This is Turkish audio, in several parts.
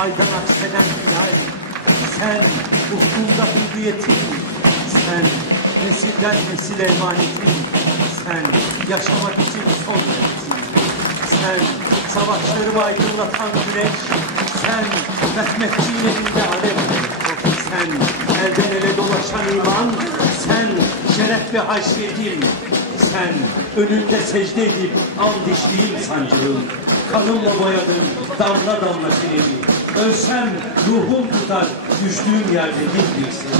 aydan akseden hilal, sen ufkunda hürriyetin, sen nesilden nesile emanetin, sen yaşamak için son nefesin. Sen savaşlarımı aydınlatan güneş, sen Mehmetçiğin elinde alev. Sen elden ele dolaşan iman, sen şeref ve haysiyetim. Sen önünde secde edip al dişliğim sancığım. Kanımla boyadım damla damla seneni. Ölsem ruhum tutar düştüğüm yerde dimdiksin.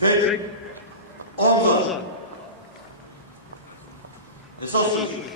Fedrik Omar. Esas sözü.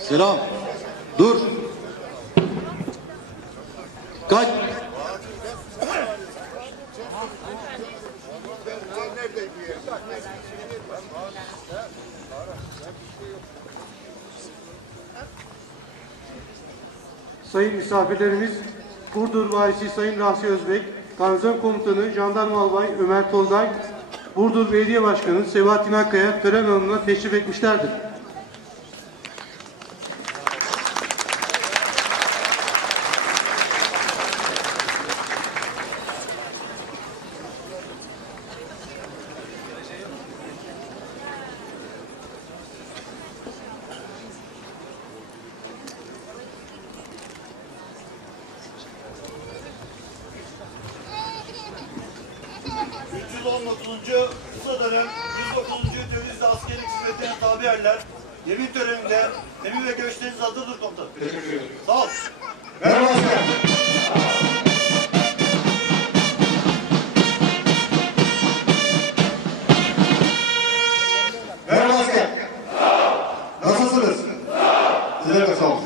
Selam. Dur. Kaç. Sayın misafirlerimiz, Burdur Valisi Sayın Rahsi Özbek, Garnizon Komutanı Jandarma Albay Ömer Tolgay, Burdur Belediye Başkanı Sebahattin Akkaya tören alanına teşrif etmişlerdir. Dokuzuncu kısa dönem 130. Denizli Askerlik Hizmeti'ne tabi erler. Yemin töreninde emin ve görüşleriniz hazırdır komutanım. Teşekkür ederim. Sağ ol. Merhaba. Merhaba asker. Nasılsınız? Sizler de sağ olun.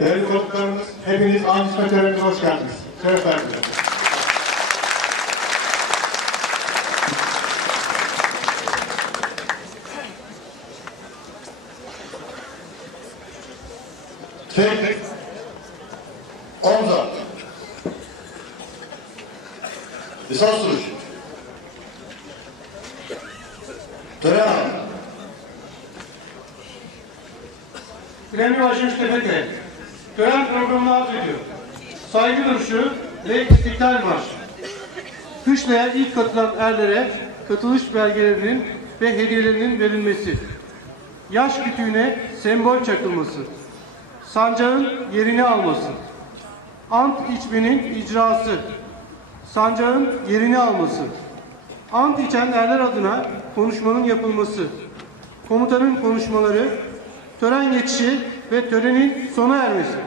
Değerli konuklarımız, hepiniz an hizmet törenine hoş geldiniz. Şeref verdiniz. Tek, omza. Lisans duruş. Tören. Kıdemli Başım Tepete, tören programını arz ediyor. Saygı duruşu ve istiklal marşı. Kışlaya ilk katılan erlere katılış belgelerinin ve hediyelerinin verilmesi. Yaş kütüğüne sembol çakılması. Sancağın yerini alması. Ant içmenin icrası. Sancağın yerini alması. Ant içen erler adına konuşmanın yapılması. Komutanın konuşmaları, tören geçişi ve törenin sona ermesi.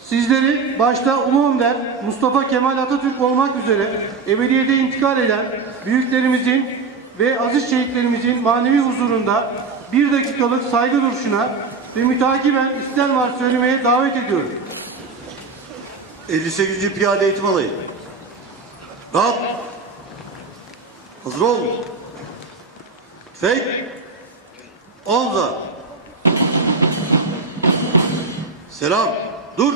Sizleri başta Ulu Önder Mustafa Kemal Atatürk olmak üzere ebediyete intikal eden büyüklerimizin ve aziz şehitlerimizin manevi huzurunda bir dakikalık saygı duruşuna ve mütakiben ister var söylemeye davet ediyorum. 58. Piyade Eğitim Alayı. Rahat. Hazır ol. Tüfek. Omza. Selam. Dur.